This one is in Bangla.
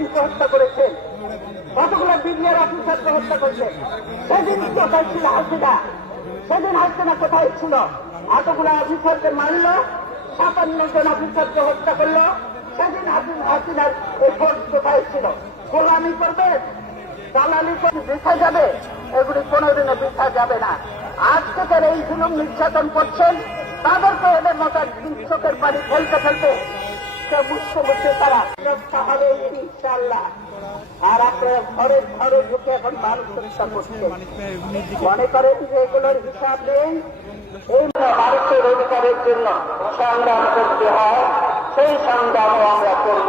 মুসলিমকে হত্যা করেছেন, কতগুলো বিডিআর অফিসারকে হত্যা করেছেন। সেদিন কোথায় ছিল হাসিনা? সেদিন হাসিনা কোথায় ছিল? এতগুলো অফিসারকে মারল, ৫৭ জন অফিসারকে হত্যা করলো। সেদিন হাসিনার এই ফোর্স কোথায় ছিল? গোলামি করবে, দালালি করে বৃথা যাবে? এগুলি কোনোদিনও বৃথা যাবে না। আজকে যারা এই জুলুম নির্যাতন করছেন তাদেরকে এদের মতো চোখের পানি ফেলতে ফেলতে বুঝতে বুঝতে তারা রক্ষা হবে ইনশাআল্লাহ। আর আপনারা ঘরে ঘরে ঢুকে এখন মানুষ হত্যা করছেন, মনে করেন যে এগুলোর হিসাব নেই। এই মানুষের অধিকারের জন্য সংগ্রাম করতে হয়, সেই সংগ্রামও আমরা করব।